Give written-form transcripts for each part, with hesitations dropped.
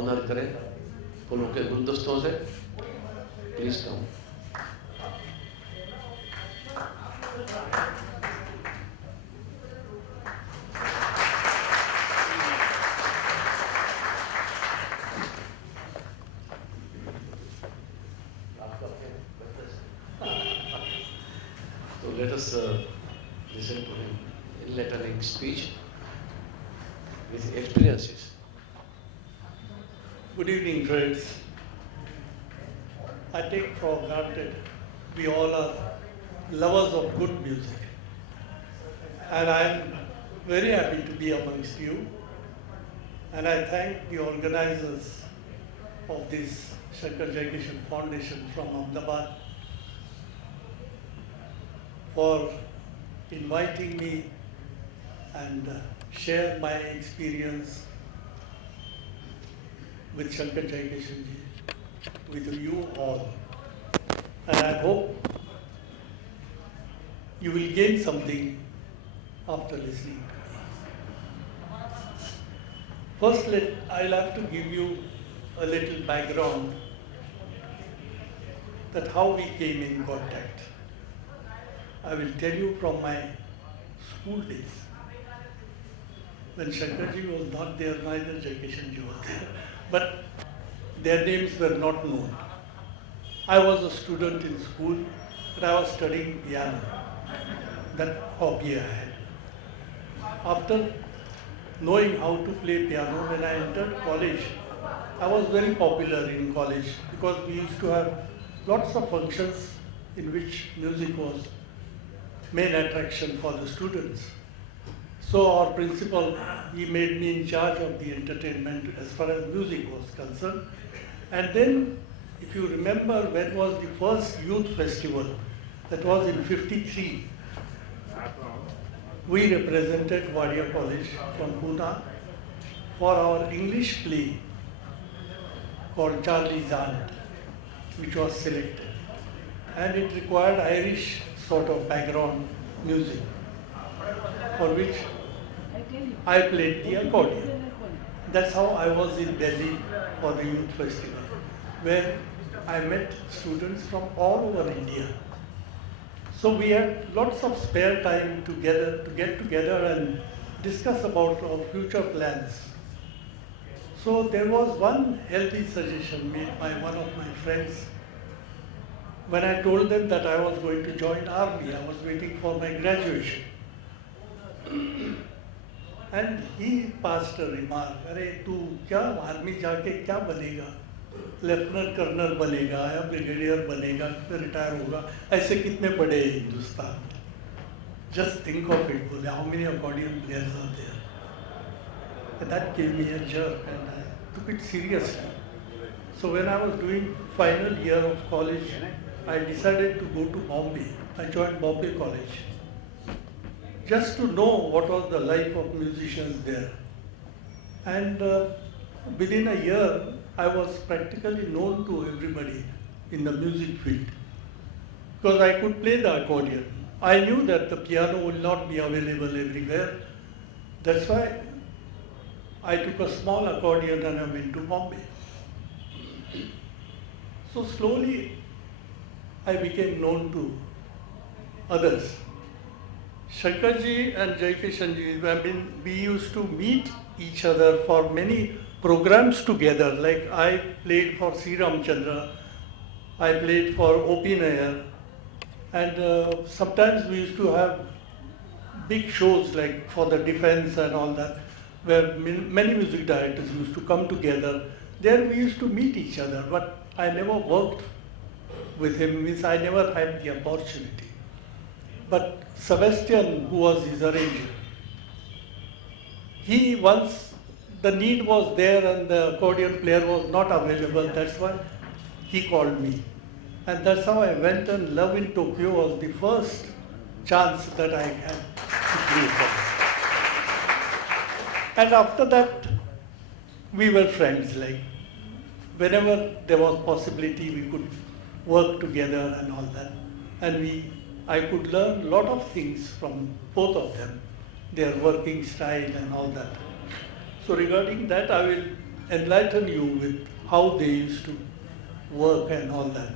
Honour करें फूलों के गुलदस्तों से। Please come. So let us listen to him enlightening speech with experiences. Good evening, friends. I take for granted we all are lovers of good music. And I am very happy to be amongst you. And I thank the organizers of this Shankar Jaikishan Foundation from Ahmedabad for inviting me and share my experience with Shankar Jaikishan ji, with you all. And I hope you will gain something after listening to me. First, I'll have to give you a little background that how we came in contact. I will tell you from my school days. When Shankarji was not there, neither Jaikishan ji was there. But their names were not known. I was a student in school, but I was studying piano. That hobby I had. After knowing how to play piano, when I entered college, I was very popular in college because we used to have lots of functions in which music was main attraction for the students. So our principal, he made me in charge of the entertainment as far as music was concerned. And then, if you remember, when was the first youth festival? That was in '53. We represented Wadia College from Pune for our English play called Charlie's Aunt, which was selected. And it required Irish sort of background music, for which I played the accordion. That's how I was in Delhi for the youth festival, where I met students from all over India. So we had lots of spare time to get together and discuss about our future plans. So there was one healthy suggestion made by one of my friends. When I told them that I was going to join army, I was waiting for my graduation. And he passed a remark, अरे तू क्या army जाके क्या बनेगा? Lieutenant colonel बनेगा या brigadier बनेगा, फिर रिटायर होगा, ऐसे कितने पढ़े हिंदुस्तान में? Just think of it, बोले how many accordion players are there? And that gave me a jerk and I took it seriously. So when I was doing final year of college, I decided to go to Bombay. I joined Bombay College just to know what was the life of musicians there. And within a year, I was practically known to everybody in the music field because I could play the accordion. I knew that the piano would not be available everywhere. That's why I took a small accordion and I went to Bombay. So slowly, I became known to others. Shankarji and Jaikishanji, we used to meet each other for many programs together. Like I played for Sri Ramchandra, I played for O.P. Nair, and sometimes we used to have big shows like for the defense and all that, where many music directors used to come together. There we used to meet each other, but I never worked with him, means I never had the opportunity. But Sebastian, who was his arranger, he once, the need was there and the accordion player was not available, that's why he called me. And that's how I went, and Love in Tokyo was the first chance that I had to play for. And after that, we were friends, like whenever there was possibility, we could work together and all that. And I could learn a lot of things from both of them, their working style and all that. So regarding that, I will enlighten you with how they used to work and all that,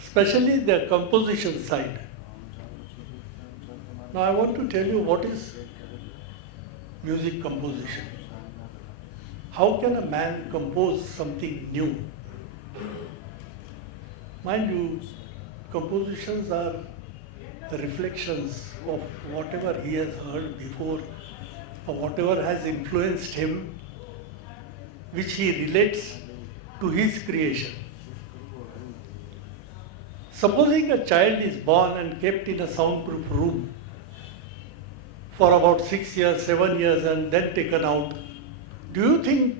especially their composition side. Now I want to tell you what is music composition. How can a man compose something new? Mind you, compositions are reflections of whatever he has heard before or whatever has influenced him, which he relates to his creation. Supposing a child is born and kept in a soundproof room for about 6 years, 7 years and then taken out, do you think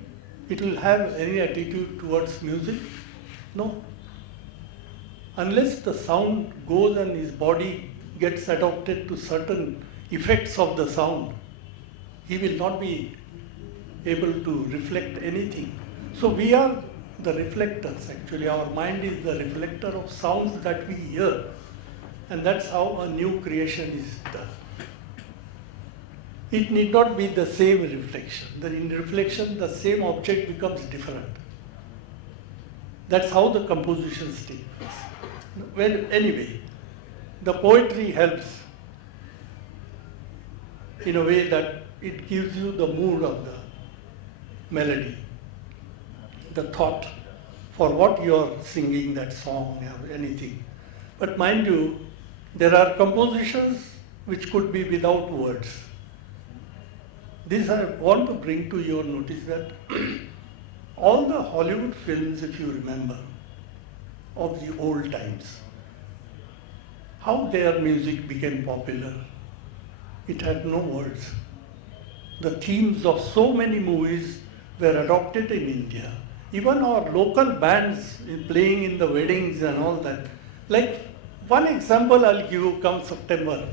it will have any attitude towards music? No. Unless the sound goes and his body gets adapted to certain effects of the sound, he will not be able to reflect anything. So we are the reflectors actually. Our mind is the reflector of sounds that we hear. And that's how a new creation is done. It need not be the same reflection. In reflection, the same object becomes different. That's how the compositions take place. Well, anyway, the poetry helps in a way that it gives you the mood of the melody, the thought for what you are singing, that song or anything. But mind you, there are compositions which could be without words. This I want to bring to your notice that all the Hollywood films, if you remember, of the old times, how their music became popular. It had no words. The themes of so many movies were adopted in India. Even our local bands playing in the weddings and all that. Like one example I'll give you, come September.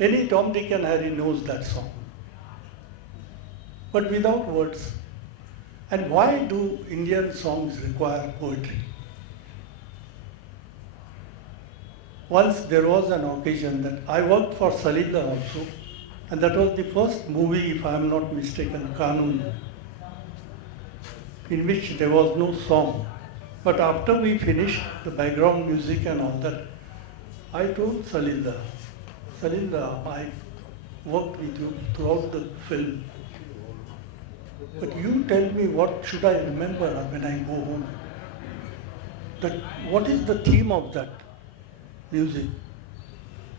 Any Tom, Dick and Harry knows that song. But without words. And why do Indian songs require poetry? Once there was an occasion that I worked for Salila also, and that was the first movie, if I am not mistaken, Kanun, in which there was no song. But after we finished the background music and all that, I told Salila, I worked with you throughout the film. But you tell me what should I remember when I go home? What is the theme of that music?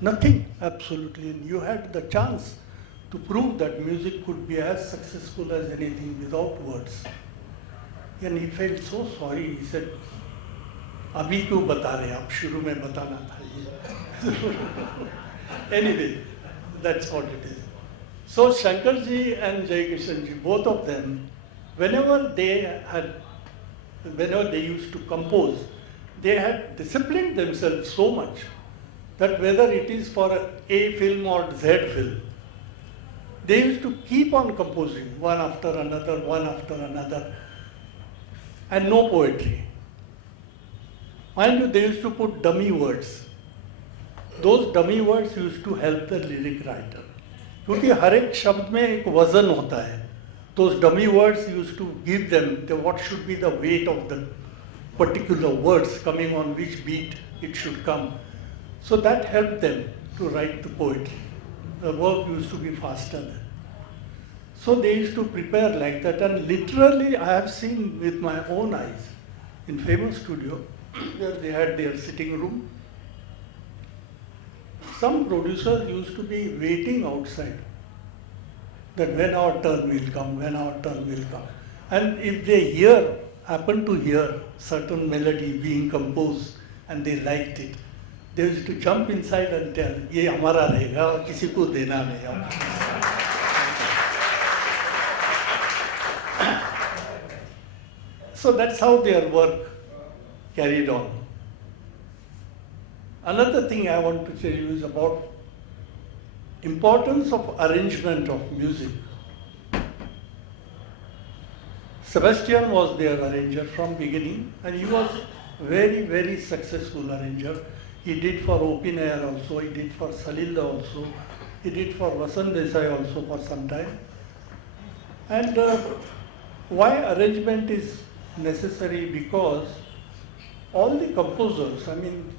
Nothing, absolutely. And you had the chance to prove that music could be as successful as anything without words. And he felt so sorry. He said, "Abhi kyun bata rahe? Ab shuru mein batana tha ye." Anyway, that's what it is. So Shankar ji and Jaikishan ji, both of them, whenever they used to compose, they had disciplined themselves so much that whether it is for A film or Z film, they used to keep on composing one after another, and no poetry. Mind you, they used to put dummy words. Those dummy words used to help the lyric writer. क्योंकि हर एक शब्द में एक वजन होता है. Those dummy words used to give them what should be the weight of the particular words coming on which beat it should come. So that helped them to write the poetry. The work used to be faster. So they used to prepare like that, and literally I have seen with my own eyes in famous studio where they had their sitting room. Some producers used to be waiting outside that when our turn will come. And if they happen to hear certain melody being composed and they liked it, they used to jump inside and tell, "Ye hamara rahega, kisi ko dena nahi." So that's how their work carried on. Another thing I want to tell you is about importance of arrangement of music. Sebastian was their arranger from beginning, and he was very, very successful arranger. He did for Open Air also, he did for Salila also, he did for Vasant Desai also for some time. And Why arrangement is necessary? Because all the composers, I mean,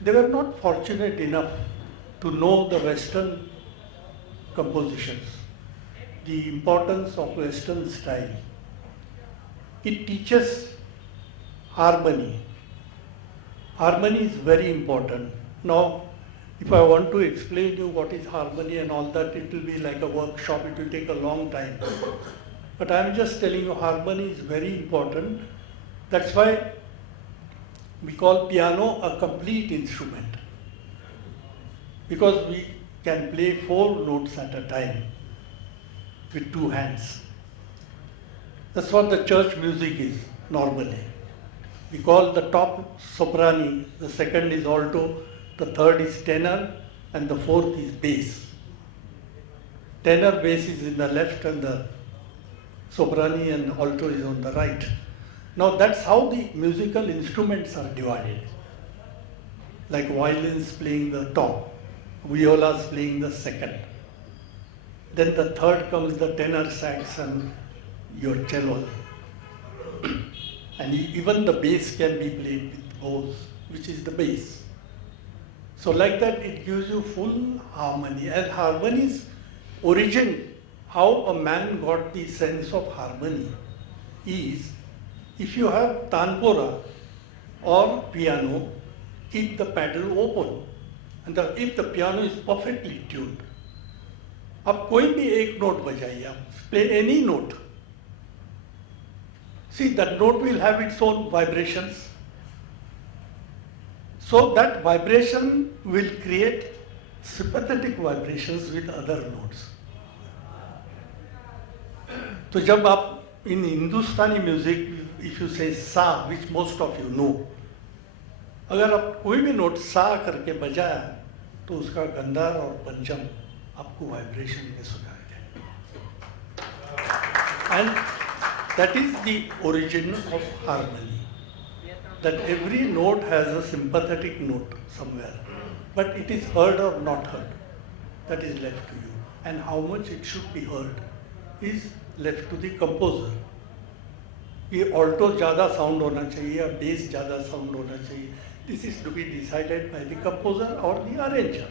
they were not fortunate enough to know the Western compositions, the importance of Western style. It teaches harmony. Harmony is very important. Now, if I want to explain you what is harmony and all that, it will be like a workshop, it will take a long time. But I am just telling you harmony is very important. That's why we call piano a complete instrument. Because we can play 4 notes at a time with 2 hands. That's what the church music is normally. We call the top soprani, the second is alto, the third is tenor, and the fourth is bass. Tenor, bass is in the left, and the soprani and alto is on the right. Now that's how the musical instruments are divided. Like violins playing the top, violas playing the second. Then the third comes the tenor sax and your cello. And even the bass can be played with bows, which is the bass. So like that it gives you full harmony. And harmony's origin, how a man got the sense of harmony is, if you have tanpura or piano, keep the pedal open. And if the piano is perfectly tuned, आप कोई भी एक note बजाइए, आप play any note. See, that note will have its own vibrations. So that vibration will create sympathetic vibrations with other notes. So जब आप in Hindustani music, if you say sa, which most of you know, अगर आप कोई भी note सा करके बजाया तो उसका गंधार और पंचम आपको वाइब्रेशन में सुनाएगा. And that is the origin of harmony. That every note has a sympathetic note somewhere, but it is heard or not heard. That is left to you. And how much it should be heard is left to the composer. ये alto ज़्यादा sound होना चाहिए या bass ज़्यादा sound होना चाहिए. This is to be decided by the composer or the arranger.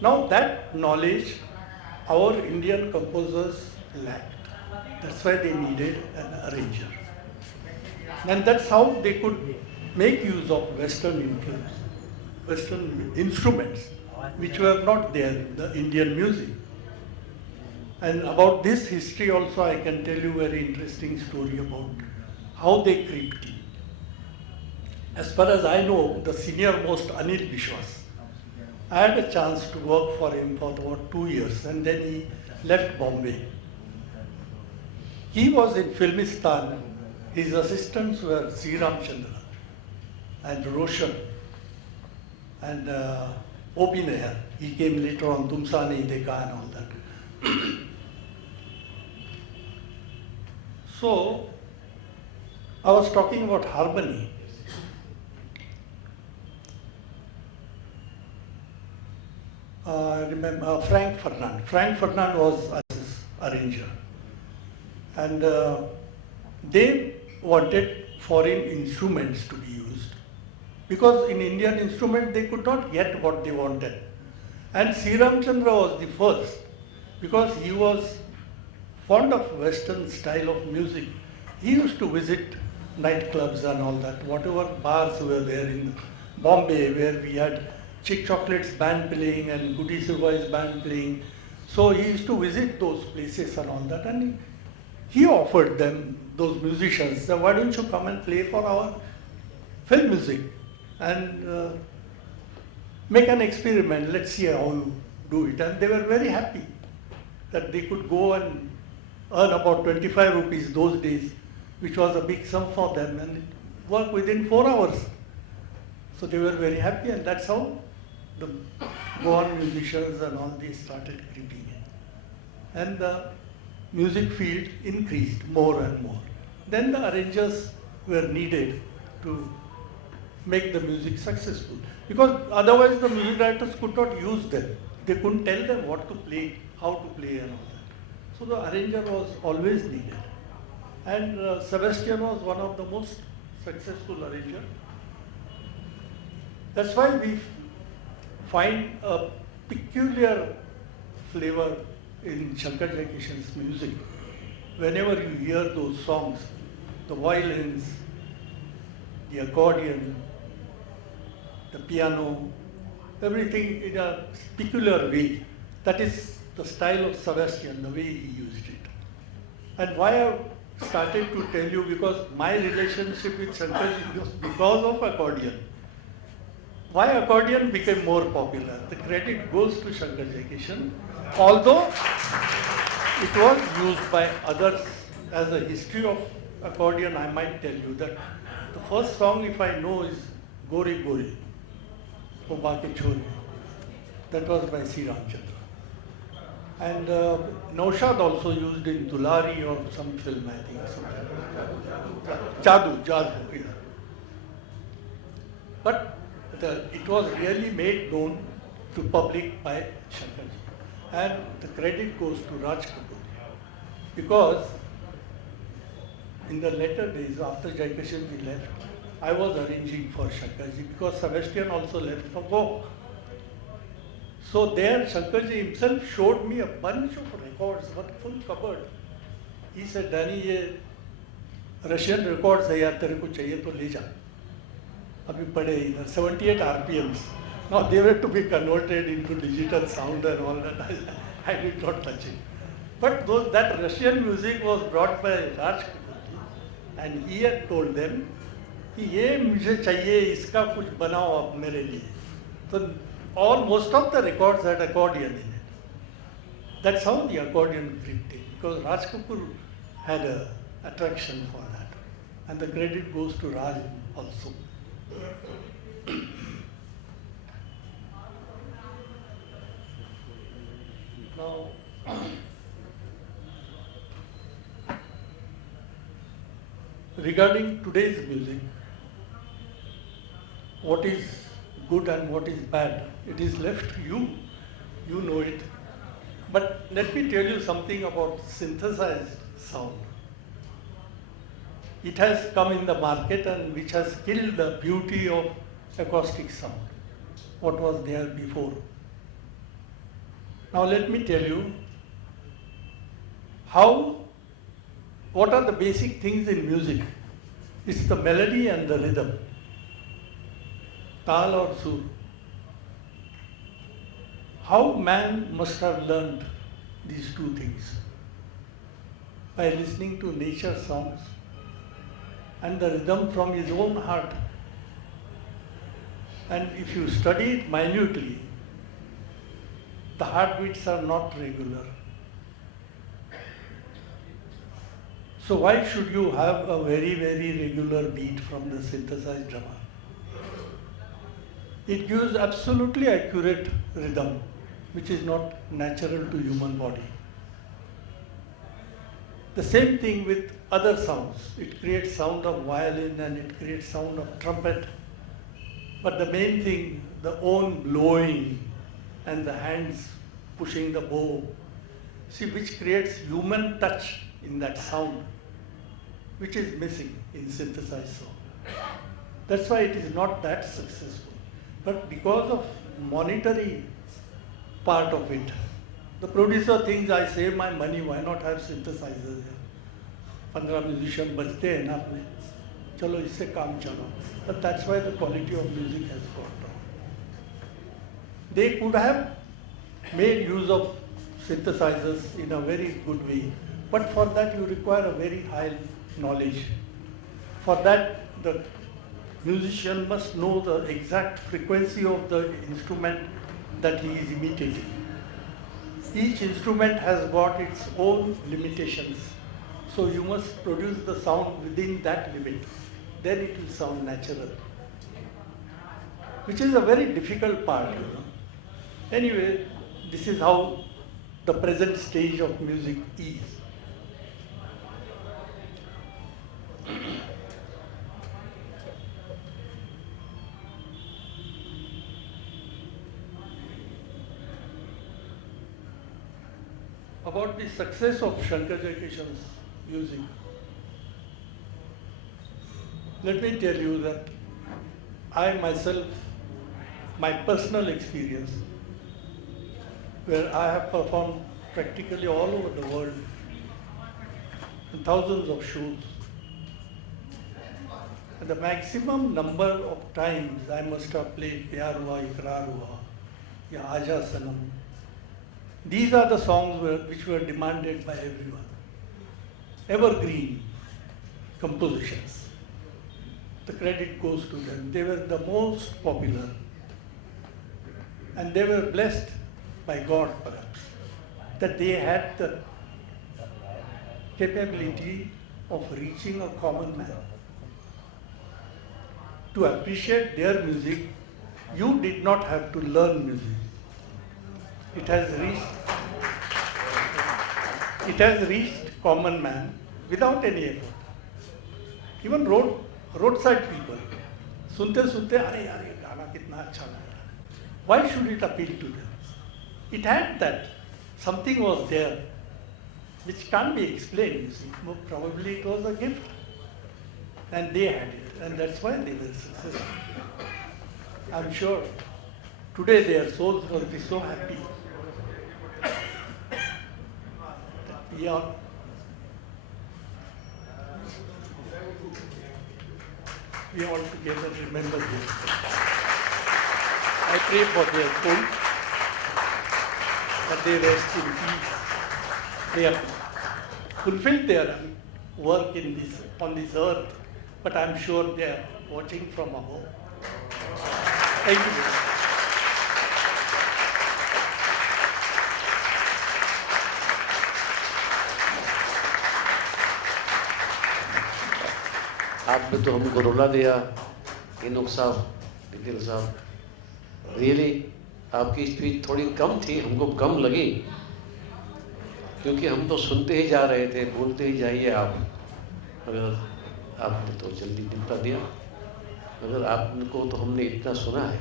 Now that knowledge our Indian composers lacked. That's why they needed an arranger. And that's how they could make use of Western influence, Western instruments, which were not there in the Indian music. And about this history also I can tell you a very interesting story about how they creeped in. As far as I know, the senior most Anil Bishwas, I had a chance to work for him for about 2 years, and then he left Bombay. He was in Filmistan. His assistants were C. Ramchandra and Roshan and O.P. Nehar. He came later on, Tumsa Nahi Dekha and all that. So, I was talking about harmony. Remember Frank Fernand. Frank Fernand was his arranger. And they wanted foreign instruments to be used. Because in Indian instrument they could not get what they wanted. And C. Ramchandra was the first, because he was fond of Western style of music. He used to visit nightclubs and all that, whatever bars were there in Bombay, where we had Chick Chocolate's band playing and Goody Silva's band playing. So he used to visit those places and all that, and he offered them, those musicians, why don't you come and play for our film music and make an experiment, let's see how you do it. And they were very happy that they could go and earn about 25 rupees those days, which was a big sum for them, and work within 4 hours. So they were very happy, and that's how the Goan musicians and all these started creeping in. And the music field increased more and more. Then the arrangers were needed to make the music successful, because otherwise the music directors could not use them. They couldn't tell them what to play, how to play and all that. So the arranger was always needed. And Sebastian was one of the most successful arranger. That's why we find a peculiar flavor in Shankar Jaikishan's music. Whenever you hear those songs, the violins, the accordion, the piano, everything in a peculiar way. That is the style of Sebastian, the way he used it. And why I started to tell you, because my relationship with Shankar was because of accordion. Why accordion became more popular? The credit goes to Shankar Jaikishan, although it was used by others as a history of accordion. I might tell you that the first song, if I know, is Gori Gori, O Baake Chhori. That was by C. Ramchandra. And Naushad also used in Dulari or some film, I think. Jadoo, yeah. But it was really made known to public by Shankarji. And the credit goes to Raj Kapoor. Because in the later days, after Jaikishanji left, I was arranging for Shankarji, because Sebastian also left for Goa. So there Shankarji himself showed me a bunch of records, one full cupboard. He said, Danny, ये Russian records है यार, तेरे को चाहिए तो ले जा. अभी पड़े इधर 78 RPMs. Now they were to be converted into digital sound and all that. I did not touch it. But that Russian music was brought by Raj Kapoor, and he had told them कि ये मुझे चाहिए, इसका कुछ बनाओ आप मेरे लिए. So most of the records had accordion in it. That's how the accordion gripped it, because Raj Kapoor had an attraction for that. And the credit goes to Raj also. Now, regarding today's music, what is good and what is bad, it is left to you. You know it. But let me tell you something about synthesized sound. It has come in the market and which has killed the beauty of acoustic sound, what was there before. Now let me tell you what are the basic things in music. It's the melody and the rhythm, tal or sur. How man must have learned these two things? By listening to nature songs and the rhythm from his own heart. And if you study it minutely, the heartbeats are not regular. So why should you have a very, very regular beat from the synthesized drummer? It gives absolutely accurate rhythm, which is not natural to human body. The same thing with other sounds. It creates sound of violin and it creates sound of trumpet. But the main thing, the own blowing and the hands pushing the bow, see, which creates human touch in that sound, which is missing in synthesized sound. That's why it is not that successful. But because of monetary part of it, the producer thinks, I save my money, why not have synthesizers? 15 musicians बजते हैं ना अपने, चलो इससे काम चलो. But that's why the quality of music has gone down. They could have made use of synthesizers in a very good way, but for that you require a very high knowledge. For that, the musician must know the exact frequency of the instrument that he is imitating. Each instrument has got its own limitations. So you must produce the sound within that limit. Then it will sound natural. Which is a very difficult part, you know. Anyway, this is how the present stage of music is. About the success of Shankar Jaikishan's music, Let me tell you that I myself, my personal experience, where I have performed practically all over the world in thousands of shows. And the maximum number of times I must have played Pyar Hua, Ikrar Hua, Ya Aaja Sanam. These are the songs which were demanded by everyone. Evergreen compositions. The credit goes to them. They were the most popular. And they were blessed by God, perhaps, that they had the capability of reaching a common man. To appreciate their music, you did not have to learn music. It has reached common man without any effort. Even roadside people, sunte अरे यार ये गाना कितना अच्छा लग रहा है. Why should it appeal to them? It had that. Something was there which can't be explained, you see. Probably it was a gift. And they had it. And that's why they were successful. I'm sure today their souls will be so happy that we all together remember this. I pray for their souls that they rest in peace. They have fulfilled their work on this earth, but I'm sure they are watching from above. Thank you. आपने तो हमको रुला दिया, Enoch साहब, निखिल साहब. Really आपकी speech थोड़ी कम थी, हमको कम लगी, क्योंकि हम तो सुनते ही जा रहे थे, बोलते ही जाइए आप. अगर आपने तो जल्दी निपटा दिया. अगर आपको तो हमने इतना सुना है.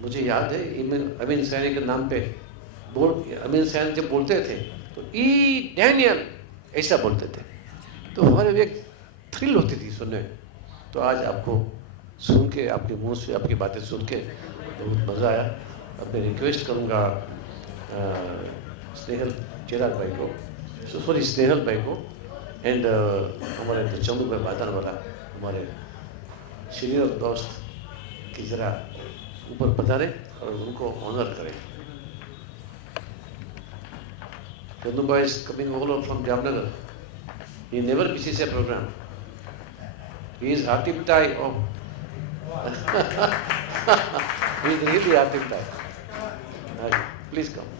मुझे याद है अमीन सैनी के नाम पे अमीन सैनी जब बोलते थे तो ई डैनियल ऐसा बोलते थे, तो हमारे एक थ्रिल होती थी सुनने में. तो आज आपको सुन के, आपके मुंह से आपकी बातें सुन के बहुत मज़ा आया. अब मैं रिक्वेस्ट करूँगा स्नेहल चिराग भाई को, स्नेहल भाई को, एंड हमारे चंदू भाई बादल वाला, हमारे सीनियर दोस्त की ज़रा ऊपर पधारे और उनको ऑनर करें. चंदू भाई is coming over from Jamnagar. He never misses a program. He is hearty tie of. He is really hearty tie. Please come.